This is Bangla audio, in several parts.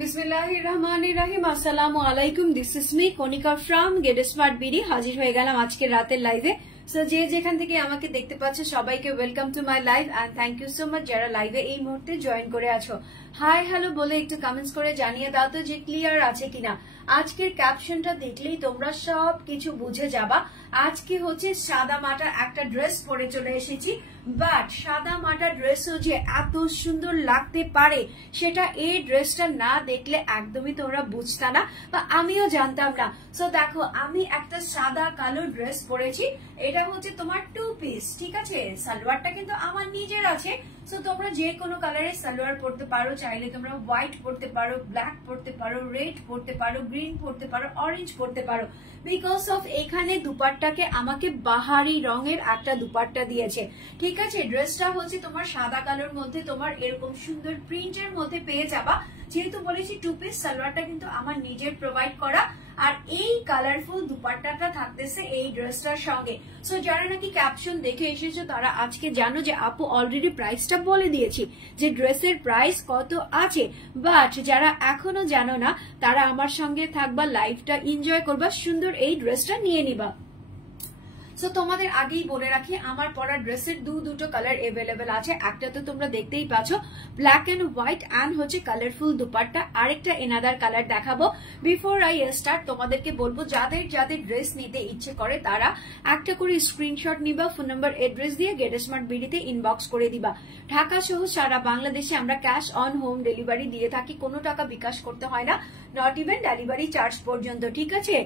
বিসমিল্লাহিররহমানিররহিম। আসসালামু আলাইকুম। This is me Konika from Get Smart BD. হাজির হয়ে গেলাম আজকের রাতের লাইভে। সো যে যেখান থেকে আমাকে দেখতে পাচ্ছে সবাইকে welcome to my live and thank you so much যারা লাইভে এই মুহূর্তে জয়েন করে আছো। হাই হ্যালো বলে একটু কমেন্টস করে জানিয়ে দাও তো যে ক্লিয়ার আছে কিনা। আজকের ক্যাপশনটা দেখলেই তোমরা সব কিছু বুঝে যাবা। আজকে হচ্ছে সাদা মাটা একটা ড্রেস পরে চলে এসেছি, বাট সাদা মাটা ড্রেসও যে এত সুন্দর লাগতে পারে সেটা এই ড্রেসটা না দেখলে একদমই তোমরা বুঝতা না, বা আমিও জানতাম না। সো দেখো, আমি একটা সাদা কালো ড্রেস পরেছি। এটা হচ্ছে তোমার 2 পিস, ঠিক আছে। সালোয়ারটা কিন্তু আমার নিজের আছে। সো তোমরা যে কোনো কালারের সালোয়ার পরতে পারো, চাইলে তোমরা হোয়াইট পরতে পারো, ব্ল্যাক পরতে পারো, রেড পরতে পারো, গ্রিন পরতে পারো, অরেঞ্জ পরতে পারো। বিকজ অফ এখানে দুপাট্টাকে আমাকে বাহারি রঙের একটা দুপাট্টা দিয়েছে, ঠিক আছে। ড্রেসটা হচ্ছে তোমার সাদা কালোর মধ্যে তোমার এরকম সুন্দর প্রিন্টের মধ্যে পেয়ে যাবা। যেহেতু বলেছি 2 পিস, সালোয়ারটা কিন্তু আমার নিজের প্রোভাইড করা, আর এই কালারফুল দুপাট্টাটা থাকতেছে এই ড্রেসটার সঙ্গে। সো যারা নাকি ক্যাপশন দেখে এসেছো তারা আজকে জানো যে আপু অলরেডি প্রাইসটা বলে দিয়েছি যে ড্রেসের প্রাইস কত আছে। বাট যারা এখনো জানো না তারা আমার সঙ্গে থাকবা, লাইভটা এনজয় করবা, সুন্দর এই ড্রেসটা নিয়ে নিবা। সো তোমাদের আগেই বলে রাখি, আমার পরা ড্রেসের দুটো কালার এভেলেবেল আছে। একটা তো তোমরা দেখতেই পাচ্ছ, ব্ল্যাক এন্ড হোয়াইট এন্ড হচ্ছে কালারফুল দুপাট্টা। আরেকটা এনাদার কালার দেখাবো। বিফোর আই স্টার্ট তোমাদেরকে বলবো, যাদের যাদের ড্রেস নিতে ইচ্ছে করে তারা একটা করে স্ক্রিনশট নিবা, ফোন নাম্বার এড্রেস দিয়ে গেট স্মার্ট বিডিতে ইনবক্স করে দিবা। ঢাকা সহ সারা বাংলাদেশে আমরা ক্যাশ অন হোম ডেলিভারি দিয়ে থাকি, কোনো টাকা বিকাশ করতে হয় না, নট ইভেন ডেলিভারি চার্জ পর্যন্ত, ঠিক আছে।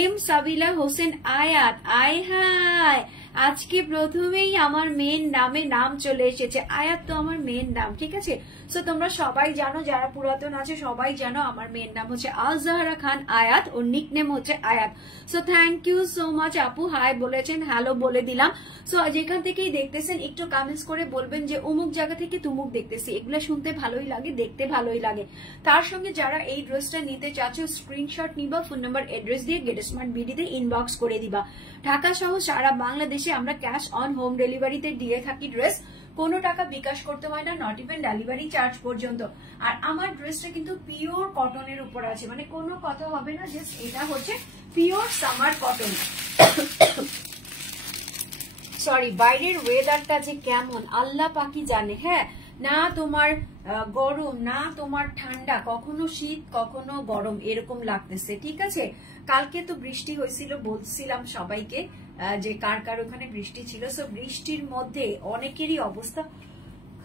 এম সাবিলা হোসেন আয়াত, আয় হায়, আজকে প্রথমেই আমার মেন নামে নাম চলে এসেছে। আয়াত তো আমার মেন নাম, ঠিক আছে। সো তোমরা সবাই জানো, যারা পুরাতন আছে সবাই জানো আমার মেন নাম হচ্ছে আজহারা খান আয়াত, ওর নিকনেম হচ্ছে Ayat. So thank you so much আপু, হাই বলেছেন, হ্যালো বলে দিলাম। সো যেখান থেকেই দেখতেছেন একটু কমেন্টস করে বলবেন যে অমুক জায়গা থেকে তুমুক দেখতেছি। এগুলো শুনতে ভালোই লাগে, দেখতে ভালোই লাগে। তার সঙ্গে যারা এই ড্রেসটা নিতে চাচ্ছ স্ক্রিনশট নিবা, ফোন নাম্বার এড্রেস দিয়ে গেট স্মার্ট বিডিতে ইনবক্স করে দিবা। ঢাকা সহ সারা বাংলাদেশে আমরা ক্যাশ অন হোম ডেলিভারিতে দিয়ে থাকি ড্রেস, কোনো টাকা বিকাশ করতে হয় না, নট ইভেন ডেলিভারি চার্জ পর্যন্ত। আর আমার ড্রেসটা কিন্তু পিওর কটনের উপর আছে, মানে কোনো কথা হবে না, জাস্ট এটা হচ্ছে পিওর সামার কটন। সরি, বাইরের ওয়েদারটা যে কেমন আল্লাহ পাকি জানে। হ্যাঁ, না তোমার গরম না তোমার ঠান্ডা, কখনো শীত কখনো গরম এরকম লাগতেছে, ঠিক আছে। কালকে তো বৃষ্টি হয়েছিল, বলছিলাম সবাইকে যে কার কার ওখানে বৃষ্টি ছিল। সো বৃষ্টির মধ্যে অনেকেরই অবস্থা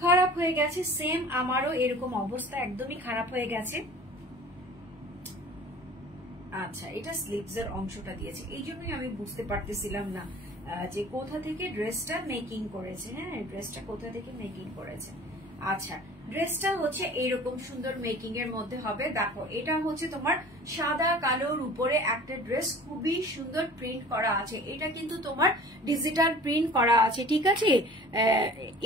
খারাপ হয়ে গেছে, সেম আমারও এরকম অবস্থা, একদমই খারাপ হয়ে গেছে। আচ্ছা, এটা স্লিভস এর অংশটা দিয়েছে, এই জন্যই আমি বুঝতে পারতেছিলাম না যে কোথা থেকে ড্রেসটা মেকিং করেছে। হ্যাঁ, ড্রেসটা কোথা থেকে মেকিং করেছে। আচ্ছা, ড্রেসটা হচ্ছে এইরকম সুন্দর মেকিং এর মধ্যে হবে। দেখো, এটা হচ্ছে তোমার সাদা কালোর উপরে একটা ড্রেস, খুবই সুন্দর প্রিন্ট করা আছে। এটা কিন্তু তোমার ডিজিটাল প্রিন্ট করা আছে, ঠিক আছে।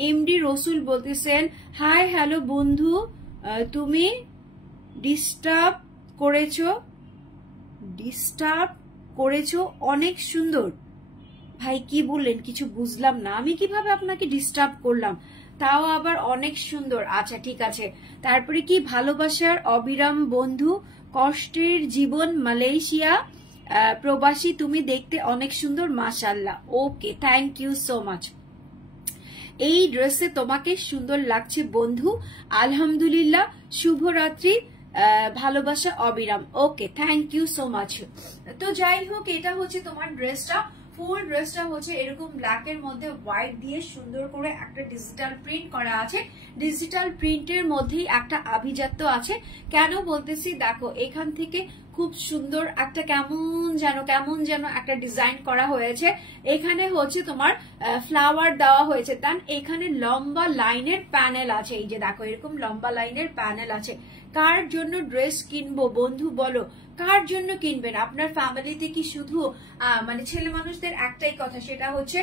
এমডি রসুল বলতেছেন, হাই হ্যালো বন্ধু, তুমি ডিস্টার্ব করেছো অনেক সুন্দর। ভাই কি বললেন, কিছু বুঝলাম না, আমি কিভাবে আপনাকে ডিস্টার্ব করলাম, তাও আবার অনেক সুন্দর। আচ্ছা ঠিক আছে, তারপরে কি ভালোবাসার অবিরাম বন্ধু, কষ্টের জীবন মালয়েশিয়া প্রবাসী, তুমি দেখতে অনেক সুন্দর মাশাআল্লাহ। ওকে, থ্যাংক ইউ সো মাচ। এই ড্রেসে তোমাকে সুন্দর লাগছে বন্ধু, আলহামদুলিল্লাহ, শুভরাত্রি, ভালোবাসা অবিরাম। ওকে, থ্যাংক ইউ সো মাচ। তো যাই হোক, এটা হচ্ছে তোমার ড্রেসটা, ফুল ড্রেসটা হচ্ছে এরকম ব্ল্যাক এর মধ্যে হোয়াইট দিয়ে সুন্দর করে একটা ডিজিটাল প্রিন্ট করা আছে। ডিজিটাল প্রিন্টের মধ্যেই একটা আভিজাত্য আছে। কেন বলতেছি, দেখো এখান থেকে খুব সুন্দর একটা কেমন যেন একটা ডিজাইন করা হয়েছে। এখানে হচ্ছে তোমার ফ্লাওয়ার দেওয়া হয়েছে, দেন এখানে লম্বা লাইনের প্যানেল আছে। এই যে দেখো, এরকম লম্বা লাইনের প্যানেল আছে। কার জন্য ড্রেস কিনবো বন্ধু বলো, কার জন্য কিনবেন? আপনার ফ্যামিলিতে কি শুধু মানে ছেলে মানুষদের একটাই কথা, সেটা হচ্ছে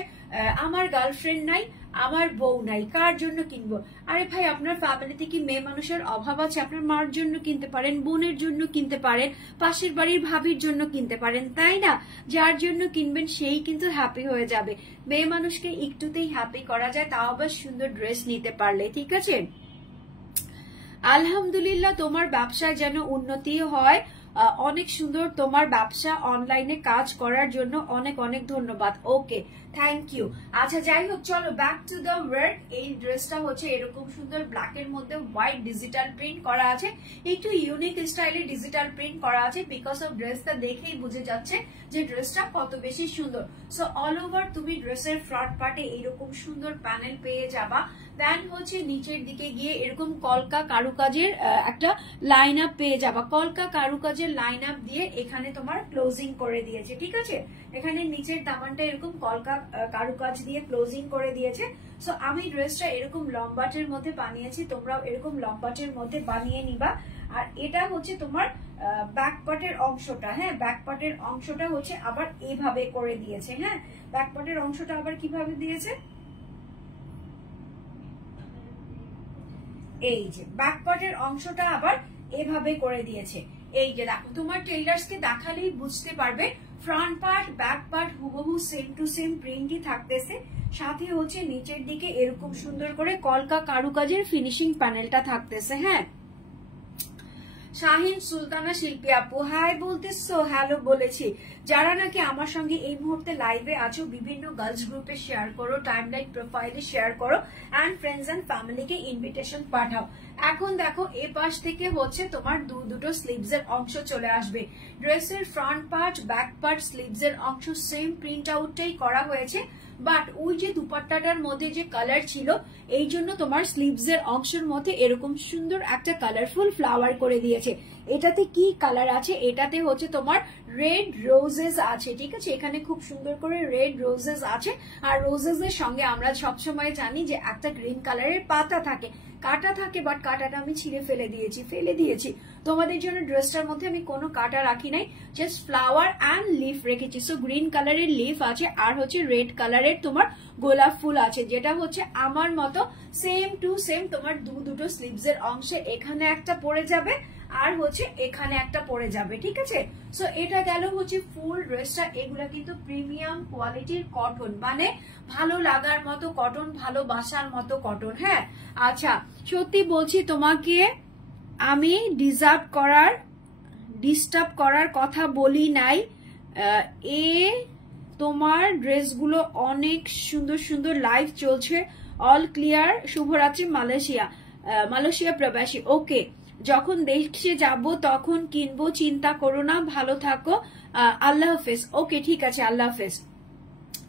আমার গার্লফ্রেন্ড নাই, আমার বউ নাই, কার জন্য কিনবো? আরে ভাই, আপনার ফ্যামিলিতে কি মেয়ে মানুষের অভাব আছে? আপনার মার জন্য কিনতে পারেন, বোনের জন্য কিনতে পারেন, পাশের বাড়ির ভাবির জন্য কিনতে পারেন, তাই না? যার জন্য কিনবেন সেই কিন্তু হ্যাপি হয়ে যাবে। মেয়ে মানুষকে একটুতেই হ্যাপি করা যায়, তাও আবার সুন্দর ড্রেস নিতে পারলে, ঠিক আছে। আলহামদুলিল্লাহ, তোমার ব্যবসায় যেন উন্নতি হয়। অনেক সুন্দর তোমার ব্যবসা, অনলাইনে কাজ করার জন্য অনেক অনেক ধন্যবাদ। ওকে, থ্যাংক ইউ। আচ্ছা যাই হোক, চলো ব্যাক টু দ্য ওয়ার্ক। এই ড্রেসটা হচ্ছে এরকম সুন্দর ব্ল্যাক এর মধ্যে হোয়াইট ডিজিটাল প্রিন্ট করা আছে, একটু ইউনিক স্টাইলে ডিজিটাল প্রিন্ট করা আছে। বিকজ অফ ড্রেসটা দেখেই বুঝে যাচ্ছে যে ড্রেসটা কত বেশি সুন্দর। সো অল ওভার তুমি ড্রেসের ফ্রন্ট পার্টে এরকম সুন্দর প্যানেল পেয়ে যাবা। দেন হচ্ছে নিচের দিকে গিয়ে এরকম কলকা কারুকাজের একটা লাইন আপ পেয়ে যাবা। কলকা কারুকাজের লাইন আপ দিয়ে এখানে তোমার ক্লোজিং করে দিয়েছে, ঠিক আছে। এখানে নিচের দামানটা এরকম কলকা কারুকাজ দিয়ে ক্লোজিং করে দিয়েছে। সো আমি ড্রেসটা এরকম লম্বাটের মধ্যে বানিয়েছি, তোমরাও এরকম লম্বাটের মধ্যে বানিয়ে নিবা। আর এটা হচ্ছে তোমার ব্যাক পার্টের অংশটা, হ্যাঁ ব্যাক পার্টের অংশটা হচ্ছে আবার এইভাবে করে দিয়েছে। হ্যাঁ, ব্যাক পার্টের অংশটা আবার কিভাবে দিয়েছে, এই যে ব্যাক পার্টের অংশটা আবার এভাবে করে দিয়েছে। এই যে দেখো, তোমার টেইলার্সকে দেখালেই বুঝতে পারবে ফ্রন্ট পার্ট ব্যাক পার্ট হুবহু সেম টু সেম প্রিন্টই থাকতেছে। সাথে হচ্ছে নিচের দিকে এরকম সুন্দর করে কলকা কারুকাজের ফিনিশিং প্যানেলটা থাকতেছে। হ্যাঁ, শাহিন সুলতানা শিল্পী আপু হাই বলতেছো, হ্যালো বলেছি। যারা নাকি আমার সঙ্গে এই মুহূর্তে লাইভে আছো, বিভিন্ন গার্লস গ্রুপে শেয়ার করো, টাইমলাইন প্রোফাইলে শেয়ার করো, এন্ড ফ্রেন্ডস এন্ড ফ্যামিলিকে ইনভিটেশন পাঠাও। এখন দেখো, এ পাশ থেকে হচ্ছে তোমার দুটো স্লিভস এর অংশ চলে আসবে। ড্রেসের front part back part sleeves এর অংশ সেম প্রিন্ট আউটটাই করা হয়েছে, বাট ওই যে দুপাট্টাটার মধ্যে যে কালার ছিল, এই জন্য তোমার স্লিভস এর অংশের মধ্যে এরকম সুন্দর একটা কালারফুল ফ্লাওয়ার করে দিয়েছে। এটাতে কি কালার আছে, এটাতে হচ্ছে তোমার রেড রোজেস আছে, ঠিক আছে। এখানে খুব সুন্দর করে রেড রোজেস আছে। আর রোজেস এর সঙ্গে আমরা সবসময় জানি যে একটা গ্রিন কালারের পাতা থাকে, কাটা থাকে, বাট কাটাটা আমি ছিঁড়ে ফেলে দিয়েছি তোমাদের জন্য। ড্রেসটার মধ্যে আমি কোনো কাটা রাখি নাই, জাস্ট ফ্লাওয়ার অ্যান্ড লিফ রেখেছি। সো গ্রিন কালারের লিফ আছে, আর হচ্ছে রেড কালারের তোমার গোলাপ ফুল আছে, যেটা হচ্ছে আমার মতো সেম টু সেম তোমার দুটো স্লিভস এর অংশে এখানে একটা পড়ে যাবে, আর হচ্ছে এখানে একটা পড়ে যাবে, ঠিক আছে। সো এটা গেল হচ্ছে ফুল ড্রেসটা। এগুলা কিন্তু প্রিমিয়াম কোয়ালিটির কটন, মানে ভালো লাগার মতো কটন, ভালোবাসার মতো কটন। হ্যাঁ, আচ্ছা সত্যি বলছি তোমাকে, আমি ডিস্টার্ব করার কথা বলি নাই। তোমার ড্রেসগুলো অনেক সুন্দর সুন্দর, লাইভ চলছে, অল ক্লিয়ার। শুভরাত্রি মালয়েশিয়া প্রবাসী। ওকে, যখন দেশে যাব তখন কিনবো, চিন্তা করো না, ভালো থাকো, আল্লাহ হাফেজ। ওকে ঠিক আছে, আল্লাহ হাফেজ।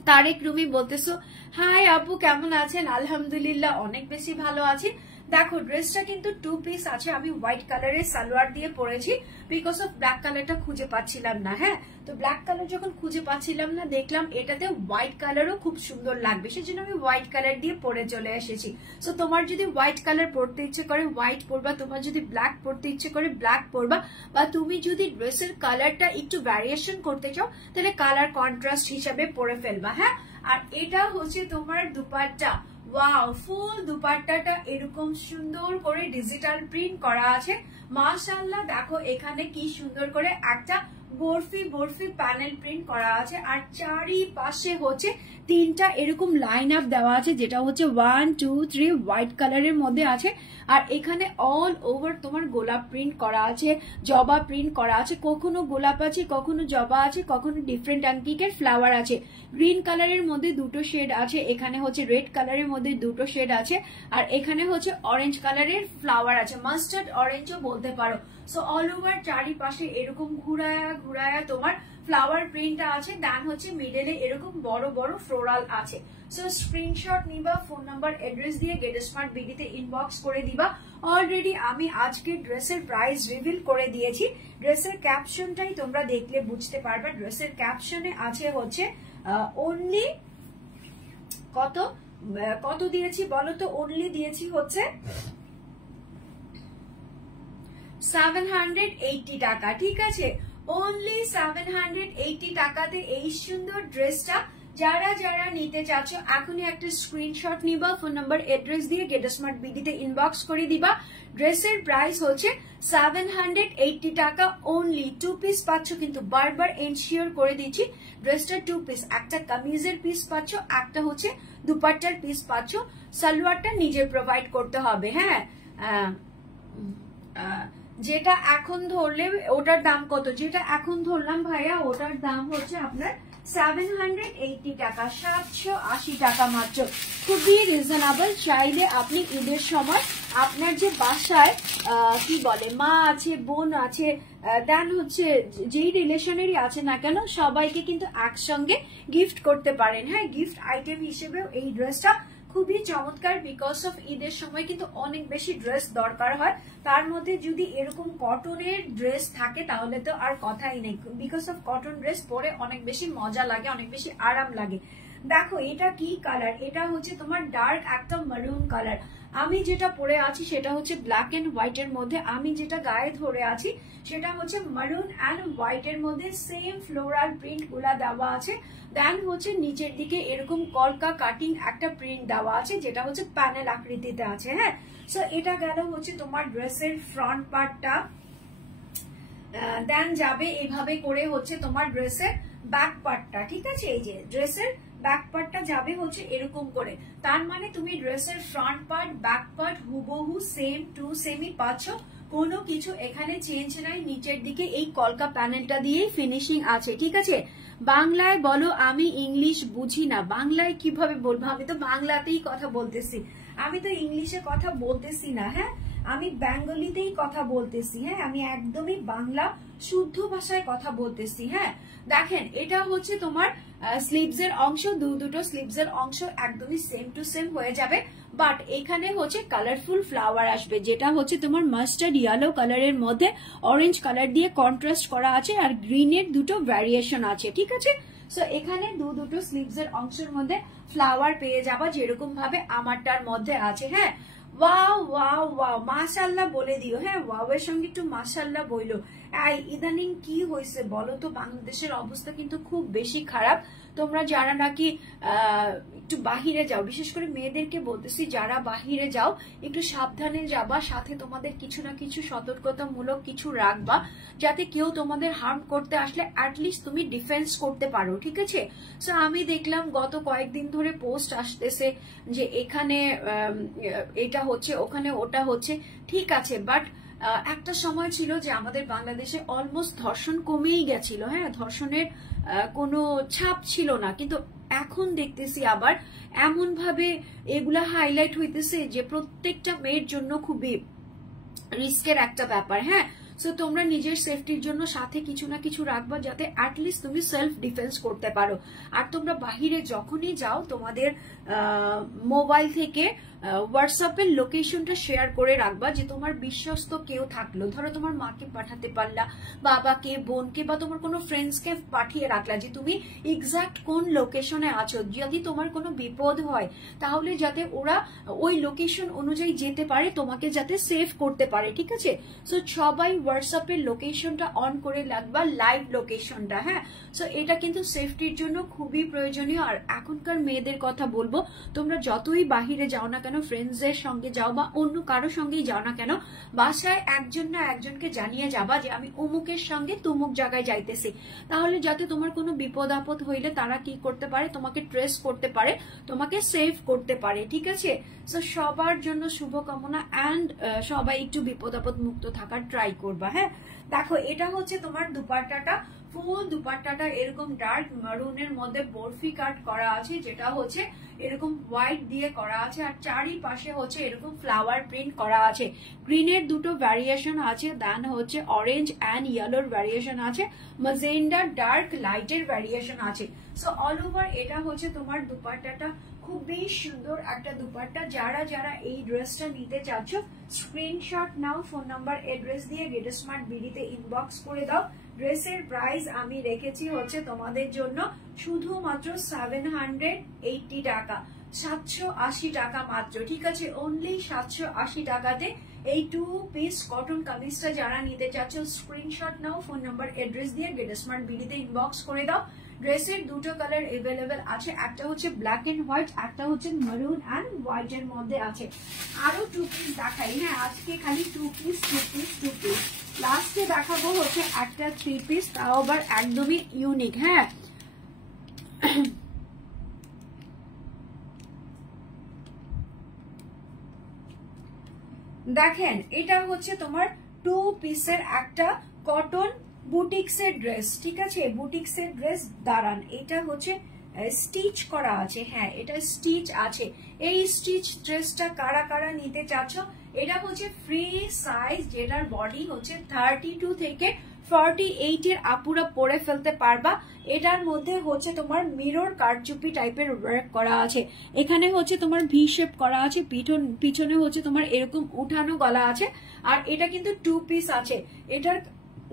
তারেক রুমি বলতেছো হাই আপু, কেমন আছেন? আলহামদুলিল্লাহ অনেক বেশি ভালো আছি। দেখো ড্রেসটা কিন্তু 2 পিস আছে। আমি হোয়াইট কালারের সালোয়ার দিয়ে পরেছি, বিকজ অফ ব্ল্যাক কালারটা খুঁজে পাচ্ছিলাম না। হ্যাঁ, তো ব্ল্যাক কালার যখন খুঁজে পাচ্ছিলাম না, দেখলাম এটাতে হোয়াইট কালারও খুব সুন্দর লাগবে, সেজন্য আমি হোয়াইট কালার দিয়ে পরে চলে এসেছি। সো তোমার যদি হোয়াইট কালার পরতে ইচ্ছে করে হোয়াইট পরবা, তোমার যদি ব্ল্যাক পরতে ইচ্ছে করে ব্ল্যাক পরবা, বা তুমি যদি ড্রেসের কালারটা একটু ভ্যারিয়েশন করতে চাও তাহলে কালার কন্ট্রাস্ট হিসাবে পরে ফেলবা। হ্যাঁ, আর এটা হচ্ছে তোমার দুপাট্টা। ওয়াও, ফুল দুপাট্টাটা এরকম সুন্দর করে ডিজিটাল প্রিন্ট করা আছে। মাশাআল্লাহ, দেখো এখানে কি সুন্দর করে একটা বরফি প্যানেল প্রিন্ট করা আছে। আর চারিপাশে হচ্ছে 3টা এরকম লাইন আপ দেওয়া আছে, যেটা হচ্ছে 1 2 3 হোয়াইট কালারের মধ্যে আছে। আর এখানে অল ওভার তোমার গোলাপ প্রিন্ট করা আছে, জবা প্রিন্ট করা আছে। কখনো গোলাপ আছে, কখনো জবা আছে, কখনো ডিফারেন্ট অ্যান্টিকের ফ্লাওয়ার আছে। গ্রিন কালারের মধ্যে 2টো শেড আছে, এখানে হচ্ছে রেড কালারের মধ্যে 2টো শেড আছে, আর এখানে হচ্ছে অরেঞ্জ কালারের ফ্লাওয়ার আছে, মাস্টার্ড অরেঞ্জও বলতে পারো। সো অল ওভার চারিপাশে এরকম ঘুরায়া তোমার ফ্লাওয়ার প্রিন্ট আছে। দেন হচ্ছে মিডলে এরকম বড় বড় ফ্লোরাল আছে। সো স্ক্রিনশট নিবা, ফোন নাম্বার অ্যাড্রেস দিয়ে গেট স্মার্ট বিডিতে ইনবক্স করে দিবা। অলরেডি আমি আজকে ড্রেসের প্রাইস রিভিল করে দিয়েছি। ড্রেসের ক্যাপশনটাই তোমরা দেখলে বুঝতে পারবে। ড্রেসের ক্যাপশনে আছে হচ্ছে অনলি কত দিয়েছি বলো তো? অনলি দিয়েছি হচ্ছে 780 টাকা, ঠিক আছে। অনলি 780 টাকাতে এই সুন্দর ড্রেসটা যারা যারা নিতে চাচ্ছ এখনই একটা স্ক্রিনশট নিবা, ফোন নাম্বার অ্যাড্রেস দিয়ে গেট স্মার্ট বিডিতে ইনবক্স করে দিবা। ড্রেসের প্রাইস হচ্ছে 780 টাকা অনলি। 2 পিস পাচ্ছ, কিন্তু বারবার এনশিওর করে দিচ্ছি ড্রেসটা 2 পিস। একটা কামিজের পিস পাচ্ছ, একটা হচ্ছে দুপাট্টার পিস পাচ্ছ। সালোয়ারটা নিজে প্রোভাইড করতে হবে। হ্যাঁ, যেটা এখন ধরলে ওটার দাম কত, যেটা এখন ধরলাম ভাইয়া ওটার দাম হচ্ছে আপনার 780 টাকা, 780 টাকা মাত্র, খুবই রিজনেবল। চাইলে আপনি ঈদের সময় আপনার যে বাসায় কি বলে মা আছে, বোন আছে, দেন হচ্ছে যেই রিলেশনেরই আছে না কেন সবাইকে কিন্তু একসঙ্গে গিফট করতে পারেন। হ্যাঁ, গিফট আইটেম হিসেবেও এই ড্রেসটা খুবই চমৎকার। বিকজ অফ ঈদের সময় কিন্তু অনেক বেশি ড্রেস দরকার হয়, তার মধ্যে যদি এরকম কটনের ড্রেস থাকে তাহলে তো আর কথাই নেই। বিকজ অফ কটন ড্রেস পরে অনেক বেশি মজা লাগে, অনেক বেশি আরাম লাগে। দেখো এটা কি কালার, এটা হচ্ছে তোমার ডার্ক একটা মারুন কালার। আমি যেটা পরে আছি সেটা হচ্ছে ব্ল্যাক এন্ড হোয়াইট এর মধ্যে, আমি যেটা গায়ে ধরে আছি সেটা হচ্ছে মারুন এন্ড হোয়াইট এর মধ্যে, সেম ফ্লোরাল প্রিন্ট গুলা দেওয়া আছে। দেন হচ্ছে নিচের দিকে এরকম কলকা কাটিং একটা প্রিন্ট দেওয়া আছে, যেটা হচ্ছে প্যানেল আকৃতিতে আছে। হ্যাঁ, সো এটা গেল হচ্ছে তোমার ড্রেসের ফ্রন্ট পার্টটা। দেন যাবে এভাবে করে হচ্ছে তোমার ড্রেসের ব্যাক পার্টটা। ঠিক আছে, এই যে ড্রেসের ব্যাক পার্টটা যাবে হচ্ছে এরকম করে। তার মানে তুমি ড্রেসের ফ্রন্ট পার্ট ব্যাক পার্ট হুবহু সেম টু সেমই পাচ্ছ, কোনো কিছু এখানে চেঞ্জ নাই। নিচের দিকে এই কলকা প্যানেলটা দিয়েই ফিনিশিং আছে। ঠিক আছে, বাংলায় বলো, আমি ইংলিশ বুঝি না, বাংলায় কিভাবে বলবো, আমি তো বাংলাতেই কথা বলতেছি, আমি তো ইংলিশে কথা বলতেছি না। হ্যাঁ, আমি বেঙ্গলিতেই কথা বলতেছি। হ্যাঁ, আমি একদমই বাংলা শুদ্ধ ভাষায় কথা বলতেছি। হ্যাঁ, দেখেন এটা হচ্ছে তোমার স্লিভস এর অংশ, দুটো স্লিভস এর অংশ একদমই সেম টু সেম হয়ে যাবে, বাট এখানে হচ্ছে কালারফুল ফ্লাওয়ার আসবে, যেটা হচ্ছে তোমার মাস্টার্ড ইয়েলো কালারের মধ্যে অরেঞ্জ কালার দিয়ে কন্ট্রাস্ট করা আছে, আর গ্রিনের দুটো ভ্যারিয়েশন আছে। ঠিক আছে, সো এখানে দুটো স্লিভস এর অংশের মধ্যে ফ্লাওয়ার পেয়ে যাবা, যেরকম ভাবে আমারটার মধ্যে আছে। হ্যাঁ, ওয়াও ওয়াও ওয়াও, মাশাআল্লাহ বলে দিও। হ্যাঁ, ওয়াও এর সঙ্গে একটু মাশাআল্লাহ বইলো। ইদানিং কি হয়েছে বলো তো, বাংলাদেশের অবস্থা কিন্তু খুব বেশি খারাপ। তোমরা যারা নাকি একটু বাহিরে যাও, বিশেষ করে মেয়েদেরকে বলতেছি, যারা বাহিরে যাও একটু সাবধানে যাবা, সাথে তোমাদের কিছু না কিছু সতর্কতামূলক কিছু রাখবা, যাতে কেউ তোমাদের হার্ম করতে আসলে অ্যাটলিস্ট তুমি ডিফেন্স করতে পারো। ঠিক আছে, সো আমি দেখলাম গত কয়েকদিন ধরে পোস্ট আসতেছে যে এখানে এটা হচ্ছে, ওখানে ওটা হচ্ছে। ঠিক আছে, বাট একটা সময় ছিল যে আমাদের বাংলাদেশে অলমোস্ট ধর্ষণ কমেই গেছিল। হ্যাঁ, ধর্ষণের কোনো ছাপ ছিল না, কিন্তু এখন দেখতেছি আবার এমন ভাবে এগুলা হাইলাইট হইতেছে যে প্রত্যেকটা মেয়ের জন্য খুবই রিস্কের একটা ব্যাপার। হ্যাঁ, সো তোমরা নিজের সেফটির জন্য সাথে কিছু না কিছু রাখবা, যাতে অ্যাটলিস্ট তুমি সেলফ ডিফেন্স করতে পারো। আর তোমরা বাহিরে যখনই যাও তোমাদের মোবাইল থেকে হোয়াটসঅ্যাপের লোকেশনটা শেয়ার করে রাখবা, যে তোমার বিশ্বস্ত কেউ থাকলো, ধরো তোমার মাকে পাঠাতে পারলা, বাবাকে, বোনকে, বা তোমার কোনো ফ্রেন্ডসকে পাঠিয়ে রাখলা যে তুমি এক্সাক্ট কোন লোকেশনে আছো। যদি তোমার কোনো বিপদ হয় তাহলে যাতে ওরা ওই লোকেশন অনুযায়ী যেতে পারে, তোমাকে যাতে সেভ করতে পারে। ঠিক আছে, সো সবাই হোয়াটসঅ্যাপের লোকেশনটা অন করে রাখবা, লাইভ লোকেশনটা। হ্যাঁ, সো এটা কিন্তু সেফটির জন্য খুবই প্রয়োজনীয়। আর এখনকার মেয়েদের কথা বলবো, তোমরা যতই বাহিরে যাও না কেন, ফ্রেন্ডসদের সঙ্গে যাও বা অন্য কারো সঙ্গেই যাও না কেন, বাসায় একজন না একজনকে জানিয়ে যাবা যে আমি অমুকের সঙ্গে তুমুক জায়গায় যাইতেছি, তাহলে যাতে তোমার কোনো বিপদ আপদ হইলে তারা কি করতে পারে, তোমাকে ট্রেস করতে পারে, তোমাকে সেভ করতে পারে। ঠিক আছে, সো সবার জন্য শুভকামনা, অ্যান্ড সবাই একটু বিপদ আপদ মুক্ত থাকার ট্রাই করবা। হ্যাঁ, দেখো এটা হচ্ছে তোমার দুপাট্টাটা, ফুল দুপাট্টাটা এরকম ডার্ক মারুনের মধ্যে বরফি কাট করা আছে, যেটা হচ্ছে এরকম হোয়াইট দিয়ে করা আছে, আর চারিপাশে হচ্ছে এরকম ফ্লাওয়ার প্রিন্ট করা আছে। গ্রিনের দুটো ভ্যারিয়েশন আছে, দেন হচ্ছে অরেঞ্জ অ্যান্ড ইয়েলোর ভ্যারিয়েশন আছে, ম্যাজেন্ডা ডার্ক লাইটের ভ্যারিয়েশন আছে। সো অল ওভার এটা হচ্ছে তোমার দুপাট্টাটা, খুবই সুন্দর একটা দুপাট্টা। যারা যারা এই ড্রেসটা নিতে চাচ্ছ স্ক্রিনশট নাও, ফোন নাম্বার অ্যাড্রেস দিয়ে গেট স্মার্ট বিডিতে ইনবক্স করে দাও। ড্রেসের প্রাইস আমি রেখেছি হচ্ছে তোমাদের জন্য শুধুমাত্র 780 টাকা, 780 টাকা মাত্র। ঠিক আছে, অনলি 780 টাকাতে এই 2 পিস কটন কামিজটা যারা নিতে চাচ্ছ স্ক্রিনশট নাও, ফোন নাম্বার অ্যাড্রেস দিয়ে গেট স্মার্ট বিডিতে ইনবক্স করে দাও। ড্রেসের দুটো কালার এভেলেবেল আছে, একটা হচ্ছে ব্ল্যাক এন্ড হোয়াইট, একটা হচ্ছে মারুন অ্যান্ড হোয়াইট এর মধ্যে আছে। আরো 2 পিস দেখাই। হ্যাঁ, আজকে খালি 2 পিস, লাস্টে দেখাবো হচ্ছে একটা 3 পিস, তাও আবার একদমই ইউনিক। হ্যাঁ, দেখেন এটা হচ্ছে তোমার 2 পিসের একটা কটন বুটিক্সের ড্রেস, ঠিক আছে? বুটিক্সের ড্রেস, দাঁড়ান, এটা হচ্ছে স্টিচ করা আছে, হ্যাঁ এটা স্টিচ আছে। এই স্টিচ ড্রেসটা কারা কারা নিতে চাচ্ছ? এটা হচ্ছে ফ্রি সাইজ, যেটার বডি হচ্ছে 32 থেকে 48 এর আপুরা পরে ফেলতে পারবা। এটার মধ্যে হচ্ছে তোমার মিরর কারচুপি টাইপের ওয়ার্ক করা আছে, এখানে হচ্ছে তোমার ভি শেপ করা আছে, পিছনে হচ্ছে তোমার এরকম উঠানো গলা আছে। আর এটা কিন্তু 2 পিস আছে। এটার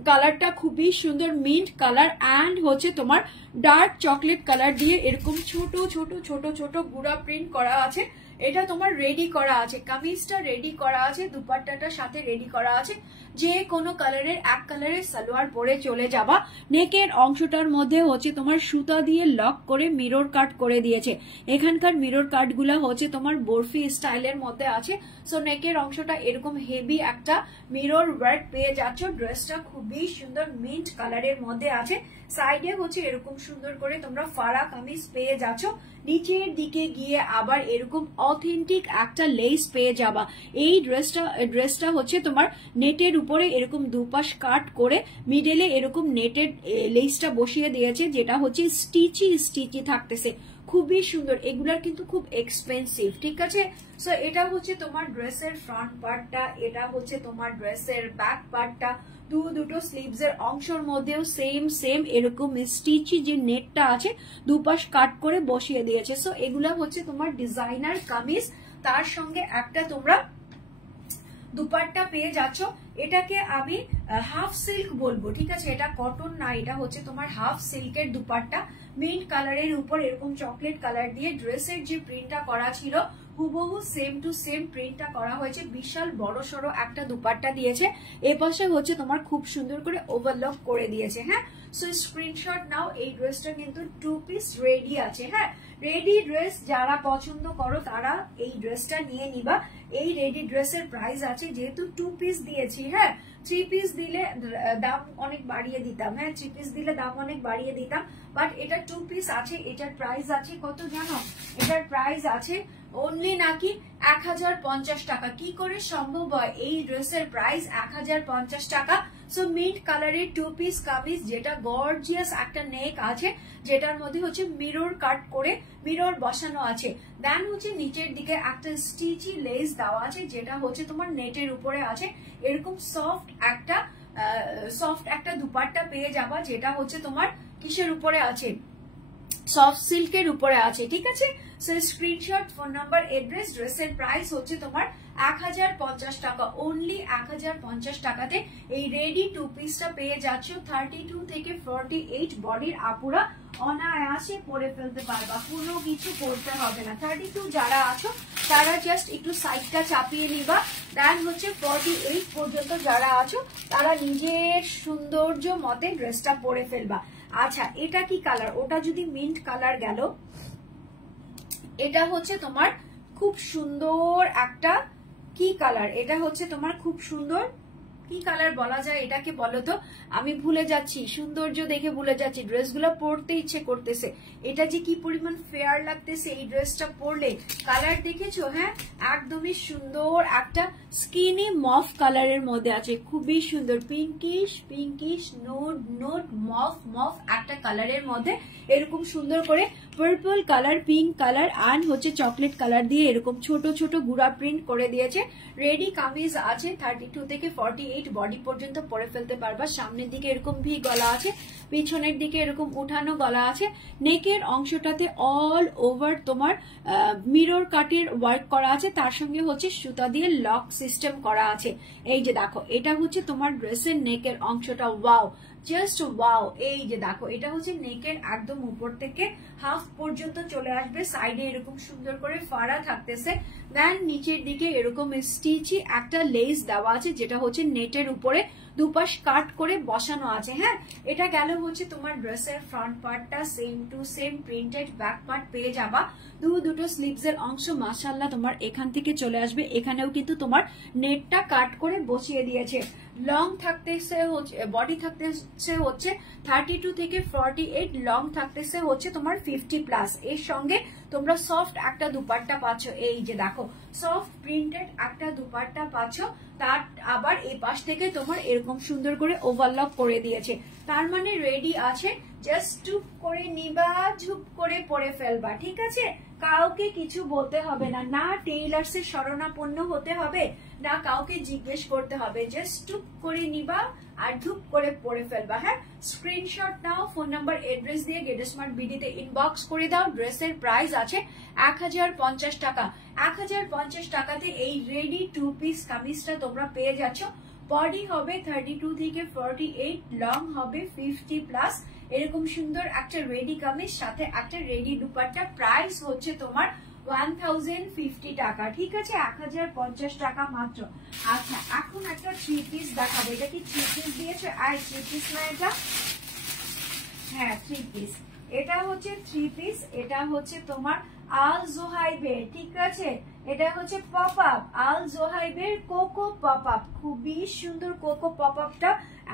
কালারটা খুবই সুন্দর মিন্ট কালার অ্যান্ড হচ্ছে তোমার ডার্ক চকলেট কালার দিয়ে এরকম ছোট ছোট ছোট ছোট গুড়া প্রিন্ট করা আছে। এটা তোমার রেডি করা আছে, কামিজটা রেডি করা আছে, দুপাট্টাটার সাথে রেডি করা আছে। যে কোনো কালারের এক কালারের সালোয়ার পরে চলে যাবা। নেকের অংশটার মধ্যে হচ্ছে তোমার সুতা দিয়ে লক করে মিরর কাট করে দিয়েছে। এখানকার মিরর কাট গুলা হচ্ছে তোমার বরফি স্টাইলের মধ্যে আছে। সো নেকের অংশটা এরকম হেভি একটা মিরর ওয়ার্ক পেয়ে যাচ্ছ। ড্রেসটা খুবই সুন্দর মিন্ট কালারের মধ্যে আছে। সাইডে হচ্ছে এরকম সুন্দর করে তোমরা ফাড়া কামিজ পেয়ে যাচ্ছ। নিচের দিকে গিয়ে আবার এরকম অথেন্টিক একটা লেস পেয়ে যাবা। এই ড্রেসটা হচ্ছে তোমার নেটের উপরে এরকম দুপাশ কাট করে মিডলে এরকম নেটের লেসটা বসিয়ে দিয়েছে, যেটা হচ্ছে স্টিচি থাকতেছে, খুবই সুন্দর। এগুলার কিন্তু খুব এক্সপেন্সিভ, ঠিক আছে? সো এটা হচ্ছে তোমার ড্রেসের ফ্রন্ট পার্টটা, এটা হচ্ছে তোমার ড্রেসের ব্যাক পার্টটা। দুটো স্লিভস এর অংশের মধ্যেও সেম এরকম স্টিচি যে নেটটা আছে দুপাশ কাট করে বসিয়ে দিয়েছে। সো এগুলা হচ্ছে তোমার ডিজাইনার কামিজ, তার সঙ্গে একটা তোমরা দুপাট্টা পেয়ে যাচ্ছ। এটাকে আমি হাফ সিল্ক বলবো, ঠিক আছে? এটা কটন না, এটা হচ্ছে তোমার হাফ সিল্কের দুপাট্টা। মিন্ট কালারের উপর এরকম চকলেট কালার দিয়ে ড্রেসের যে প্রিন্টটা করা ছিল হুবহু সেম টু সেম প্রিন্টটা করা হয়েছে। বিশাল বড় সড়ো একটা দুপাট্টা দিয়েছে, এপাশে হচ্ছে তোমার খুব সুন্দর করে ওভারলক করে দিয়েছে। হ্যাঁ, সো স্ক্রিনশট নাও। এই ড্রেসটা কিন্তু 2 পিস রেডি আছে। হ্যাঁ, রেডি ড্রেস যারা পছন্দ করো তারা এই ড্রেসটা নিয়ে নিবা। এই রেডি ড্রেসের প্রাইস আছে, যেহেতু 2 পিস দিয়েছি, হ্যাঁ 3 পিস দিলে দাম অনেক বাড়িয়ে দিতাম, হ্যাঁ 3 পিস দিলে দাম অনেক বাড়িয়ে দিতাম, বাট এটা 2 পিস আছে। এটার প্রাইস আছে কত জানো? এটার প্রাইস আছে অনলি নাকি 1050 টাকা। কি করে সম্ভব হয়? এই ড্রেসের প্রাইস 1050 টাকা। সো মিন্ট কালারের 2 পিস কামিজ, যেটা গর্জিয়াস একটা নেক আছে, যেটার মধ্যে হচ্ছে মিরর কাট করে মিরর বসানো আছে। দেন হচ্ছে নিচের দিকে একটা স্টিচি লেস দেওয়া আছে, যেটা হচ্ছে তোমার নেটের উপরে আছে। এরকম সফট একটা দুপাট্টা পেয়ে যাবা, যেটা হচ্ছে তোমার কিসের উপরে আছে? সফট সিল্কের উপরে আছে, ঠিক আছে? So screenshot, phone number, address. ড্রেসের প্রাইস হচ্ছে তোমার 1050 টাকা, অনলি 1050 টাকাতে এই রেডি 2 পিসটা পেয়ে যাচ্ছ। 32 থেকে 48 বডির আপুরা অনায়াসে পরে ফেলতে পারবা, কোনো কিছু করতে হবে না। 32 যারা আছো তারা জাস্ট একটু সাইডটা চাপিয়ে নিবা। দেন হচ্ছে 48 পর্যন্ত যারা আছো তারা নিজের সৌন্দর্য মতে ড্রেসটা পরে ফেলবা। আচ্ছা, এটা কি কালার? ওটা যদি মিন্ট কালার গেল, এটা হচ্ছে তোমার খুব সুন্দর একটা কি কালার? এটা হচ্ছে তোমার খুব সুন্দর কি কালার বলা যায় এটাকে বলো তো? আমি ভুলে যাচ্ছি, সৌন্দর্য দেখে ভুলে যাচ্ছি। ড্রেসগুলো পরতে ইচ্ছে করতেছে, এটা যে কি পরিমাণ ফেয়ার লাগতেছে এই ড্রেসটা পরলে। কালার দেখেছো? হ্যাঁ, একদমই সুন্দর একটা স্কিনি মফ কালারের মধ্যে আছে, খুবই সুন্দর পিঙ্কিশ নোট মফ একটা কালারের মধ্যে এরকম সুন্দর করে purple colour, pink colour and হচ্ছে চকলেট কালার দিয়ে এরকম ছোট ছোট গুড়া প্রিন্ট করে দিয়েছে। রেডি কামিজ আছে, 32 থেকে 48 বডি পর্যন্ত পরে ফেলতে পারবা। সামনের দিকে এরকম ভি গলা আছে, পিছনের দিকে এরকম উঠানো গলা আছে। নেকের অংশটাতে অল ওভার তোমার মিরর কাটের ওয়ার্ক করা আছে, তার সঙ্গে হচ্ছে সুতা দিয়ে লক সিস্টেম করা আছে। এই যে দেখো, এটা হচ্ছে তোমার ড্রেসের নেকের অংশটা। Wow, just wow. এই যে দেখো, এটা হচ্ছে নেকের একদম উপর থেকে হাফ পর্যন্ত চলে আসবে। সাইডে এরকম সুন্দর করে ফাড়া থাকতেছে। দেন নিচের দিকে এরকম স্টিচি একটা লেস দেওয়া আছে, যেটা হচ্ছে নেটের উপরে দুপাশ কাট করে বসানো আছে। হ্যাঁ, এটা গেল হচ্ছে তোমার ড্রেসের ফ্রন্ট পার্টটা। Same to same printed back part পেয়ে যাবা। দুটো স্লিভস এর অংশ মাশাআল্লাহ তোমার এখান থেকে চলে আসবে। এখানেও কিন্তু তোমার নেটটা কাট করে বসিয়ে দিয়েছে। লং থাকতেছে হচ্ছে, বডি থাকতেছে হচ্ছে 32 থেকে 48, লং থাকতেছে হচ্ছে তোমার 50+। এর সঙ্গে তোমরা সফট একটা দুপাট্টা পাচ্ছ, এই যে দেখো সফট প্রিন্টেড একটা দুপাট্টা পাচ্ছ, তার আবার এই পাশ থেকে তোমার এরকম সুন্দর করে ওভারলক করে দিয়েছে, তার মানে রেডি আছে, জাস্ট টুপ করে নিবা, ঝুপ করে পরে ফেলবা, ঠিক আছে? কাউকে কিছু বলতে হবে না, না টেইলার্স এর শরণাপন্ন হতে হবে, না কাউকে জিজ্ঞেস করতে হবে, জাস্ট টুপ করে নিবা আর ধুপ করে পরে ফেলবা। হ্যাঁ, স্ক্রিনশট নাও, ফোন নাম্বার এড্রেস দিয়ে গেটস্মার্ট বিডিতে ইনবক্স করে দাও। ড্রেসের প্রাইস আছে 1050 টাকা। 1050 টাকাতে এই রেডি 2 পিস কামিজটা তোমরা পেয়ে যাচ্ছ। বডি হবে 32 থেকে 48, লং হবে 50 প্লাস। এরকম সুন্দর একটা রেডি কামিজ সাথে একটা রেডি দুপাট্টা। প্রাইস হচ্ছে তোমার 1050 টাকা, ঠিক আছে? 1050 টাকা মাত্র। আচ্ছা, এখন একটা 3 পিস দেখাবো। এটা কি 3 পিস দিয়েছে? আর 3 পিস না এটা? হ্যাঁ 3 পিস। এটা হচ্ছে 3 পিস। এটা হচ্ছে তোমার আল জোহাইবের, ঠিক আছে? এটা হচ্ছে পপ আপ, আল জোহাইবের কোকো পপ আপ। খুবই সুন্দর কোকো পপ আপটা,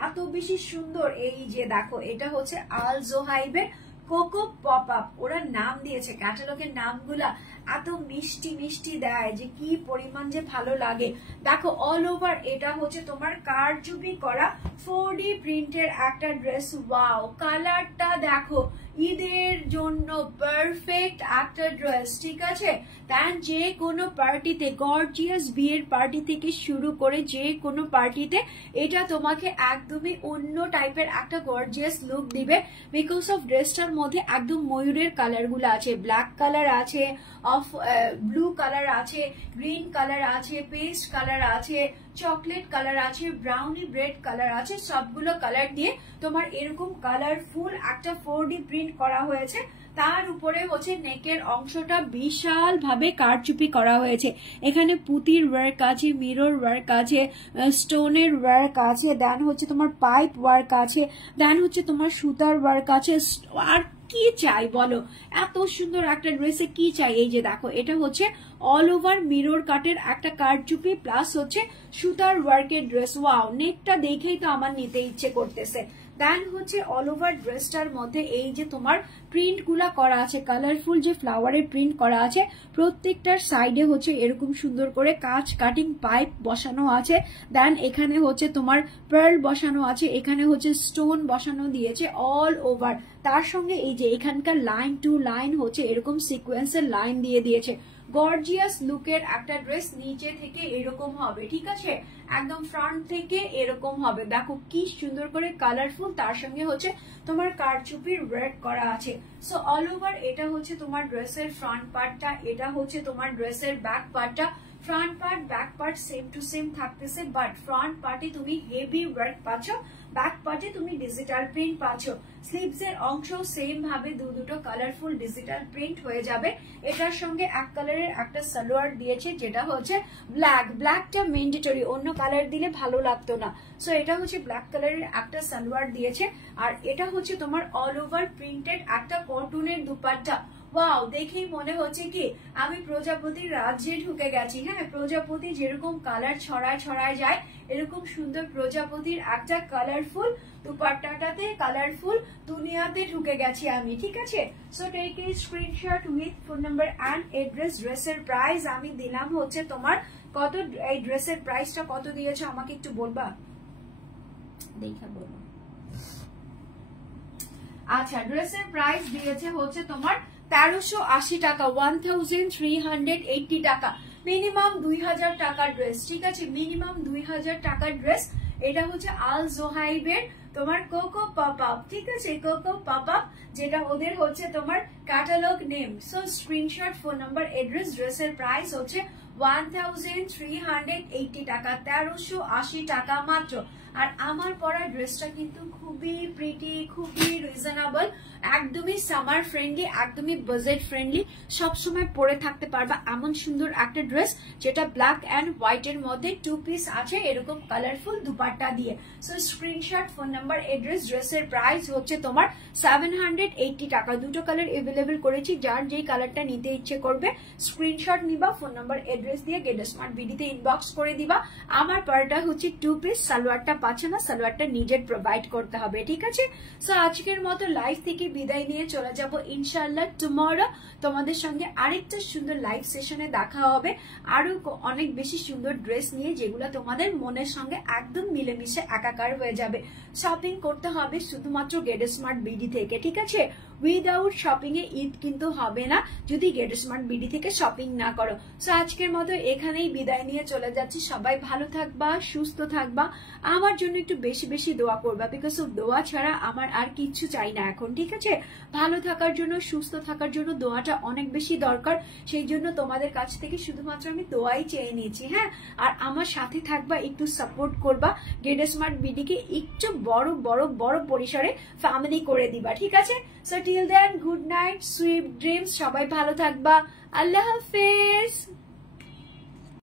এত বেশি সুন্দর। এই যে দেখো, এটা হচ্ছে আল জোহাইবের কোকো পপ আপ। ওরা নাম দিয়েছে, ক্যাটালগের নামগুলা এত মিষ্টি মিষ্টি দেয় যে কি পরিমাণ যে ভালো লাগে। দেখো অল ওভার এটা হচ্ছে তোমার কারচুপি করা 4D প্রিন্টের একটা ড্রেস। ওয়াও, কালারটা দেখো, ঈদের জন্য পারফেক্ট একটা ড্রেস, ঠিক আছে? দেন যে কোনো পার্টিতে, গর্জিয়াস বিয়ের পার্টি থেকে শুরু করে যে কোনো পার্টিতে এটা তোমাকে একদমই অন্য টাইপের একটা গর্জিয়াস লুক দিবে, বিকজ অফ ড্রেসটার মধ্যে একদম ময়ূরের কালার গুলো আছে, ব্ল্যাক কালার আছে, অফ ব্লু কালার আছে, গ্রিন কালার আছে, পেস্ট কালার আছে, চকলেট কালার আছে, ব্রাউনি ব্রেড কালার আছে। সবগুলো কালার দিয়ে তোমার এরকম কালারফুল একটা 4D প্রিন্ট করা হয়েছে। তার উপরে হচ্ছে নেকের অংশটা বিশাল ভাবে কারচুপি করা হয়েছে। এখানে পুতির ওয়ার্ক আছে, মিরর ওয়ার্ক আছে, স্টোনের ওয়ার্ক আছে, দেন হচ্ছে তোমার পাইপ ওয়ার্ক আছে, দেন হচ্ছে তোমার সুতার ওয়ার্ক আছে। আর কি চাই বলো, এত সুন্দর একটা ড্রেসে কি চাই? এই যে দেখো, এটা হচ্ছে অল ওভার মিরর কাটের একটা কারচুপি প্লাস হচ্ছে সুতার ওয়ার্কের ড্রেস। ওয়াও, নেকটা দেখেই তো আমার নিতে ইচ্ছে করতেছে। দেন হচ্ছে অল ওভার ড্রেসটার মধ্যে এই যে তোমার প্রিন্ট গুলা করা আছে, কালারফুল যে ফ্লাওয়ারের প্রিন্ট করা আছে, প্রত্যেকটার সাইডে হচ্ছে এরকম সুন্দর করে কাচ কাটিং পাইপ বসানো আছে। দেন এখানে হচ্ছে তোমার পার্ল বসানো আছে, এখানে হচ্ছে স্টোন বসানো দিয়েছে অল ওভার। তার সঙ্গে এই যে এখানকার লাইন টু লাইন হচ্ছে এরকম সিকোয়েন্সের লাইন দিয়ে দিয়েছে। গর্জিয়াস লুকের একটা ড্রেস, নিচে থেকে এরকম হবে, ঠিক আছে? একদম ফ্রন্ট থেকে এরকম হবে। দেখো কি সুন্দর করে কালারফুল, তার সঙ্গে হচ্ছে তোমার কারচুপির ওয়ার্ক করা আছে। সো অল ওভার এটা হচ্ছে তোমার ড্রেসের ফ্রন্ট পার্টটা, এটা হচ্ছে তোমার ড্রেসের ব্যাক পার্টটা। Front part back part same to same থাকতেছে, বাট ফ্রন্ট পার্টে তুমি হেভি ওয়ার্ক পাচ্ছ, ব্যাক পার্টে তুমি ডিজিটাল প্রিন্ট পাচ্ছ। স্লিভস এর অংশ সেম ভাবে দুটো কালারফুল ডিজিটাল প্রিন্ট হয়ে যাবে। এটার সঙ্গে এক কালারের একটা সালোয়ার দিয়েছে, যেটা হচ্ছে ব্ল্যাক। ব্ল্যাকটা ম্যান্ডেটরি, অন্য কালার দিলে ভালো লাগতো না। সো এটা হচ্ছে ব্ল্যাক কালারের একটা সালোয়ার দিয়েছে, আর এটা হচ্ছে তোমার অল ওভার প্রিন্টেড একটা কটনের দুপাট্টা। ওয়াও, দেখেই মনে হচ্ছে কি আমি প্রজাপতির রাজ্যে ঢুকে গেছি। হ্যাঁ, প্রজাপতি যেরকম কালার ছড়ায় ছড়ায় যায়, এরকম সুন্দর প্রজাপতির একটা কালারফুল দুপাট্টাটাতে কালারফুল দুনিয়াতে ঢুকে গেছি আমি, ঠিক আছে? So take a screenshot with phone number and address. ড্রেসের প্রাইস আমি দিলাম হচ্ছে তোমার কত, এই ড্রেসের প্রাইসটা কত দিয়েছো আমাকে একটু বলবা, দেখা বলবো। আচ্ছা, ড্রেসের প্রাইস দিয়েছে হচ্ছে তোমার 1380 টাকা, 1380 টাকা। মিনিমাম 2000 টাকার ড্রেস, ঠিক আছে? মিনিমাম 2000 টাকার ড্রেস। এটা হচ্ছে আল জোহাইবের তোমার কোকো পপ আপ, ঠিক আছে? কোকো পপ আপ, যেটা ওদের হচ্ছে তোমার catalogue name. So screenshot, phone number, address. ড্রেসের প্রাইস হচ্ছে 1380 টাকা, 1380 টাকা মাত্র। আর আমার পরা ড্রেসটা কিন্তু খুবই প্রিটি, খুবই রিজনেবল, একদমই সামার ফ্রেন্ডলি, একদমই বাজেট ফ্রেন্ডলি, সবসময় পরে থাকতে পারবা এমন সুন্দর একটা ড্রেস, যেটা ব্ল্যাক অ্যান্ড হোয়াইট এর মধ্যে 2 পিস আছে এরকম কালারফুল দুপাট্টা দিয়ে। So screenshot, phone number, address. ড্রেসের প্রাইস হচ্ছে তোমার 780 টাকা। দুটো কালার এভেলেবেল করেছি, যার যেই কালারটা নিতে ইচ্ছে করবে স্ক্রিনশট নিবা, ফোন নাম্বার এড্রেস দিয়ে গেটস্মার্ট বিডিতে ইনবক্স করে দিবা। আমার পরাটা হচ্ছে 2 পিস, সালোয়ারটা পাচ্ছে না, সালোয়ারটা নিজের প্রোভাইড করতে হবে, ঠিক আছে? সো আজকের মতো লাইভ থেকে বিদায় নিয়ে চলে যাব ইনশাআল্লাহ টুমরো তোমাদের সঙ্গে আরেকটা সুন্দর লাইভ সেশনে দেখা হবে, আরো অনেক বেশি সুন্দর ড্রেস নিয়ে, যেগুলো তোমাদের মনের সঙ্গে একদম মিলেমিশে একাকার হয়ে যাবে। শপিং করতে হবে শুধুমাত্র গেট স্মার্ট বিডি থেকে, ঠিক আছে? উইদাউট শপিং এ ঈদ কিন্তু হবে না যদি গেট স্মার্ট বিডি থেকে শপিং না করো। সো আজকের মতো এখানেই বিদায় নিয়ে চলে যাচ্ছি। সবাই ভালো থাকবা, সুস্থ থাকবা, আমার জন্য একটু বেশি বেশি দোয়া করবা, বিকজ দোয়া ছাড়া আমার আর কিচ্ছু চাই না এখন, ঠিক আছে? ভালো থাকার জন্য, সুস্থ থাকার জন্য দোয়াটা অনেক বেশি দরকার, সেই জন্য তোমাদের কাছ থেকে শুধুমাত্র আমি দোয়াই চেয়ে নিয়েছি, হ্যাঁ? আর আমার সাথে থাকবা, একটু সাপোর্ট করবা, গেট স্মার্ট বিডি কে একটু বড় বড় বড় পরিসরে ফ্যামিলি করে দিবা, ঠিক আছে? So till then good night, sweet dreams, সবাই ভালো থাকবা, আল্লাহ হাফেজ।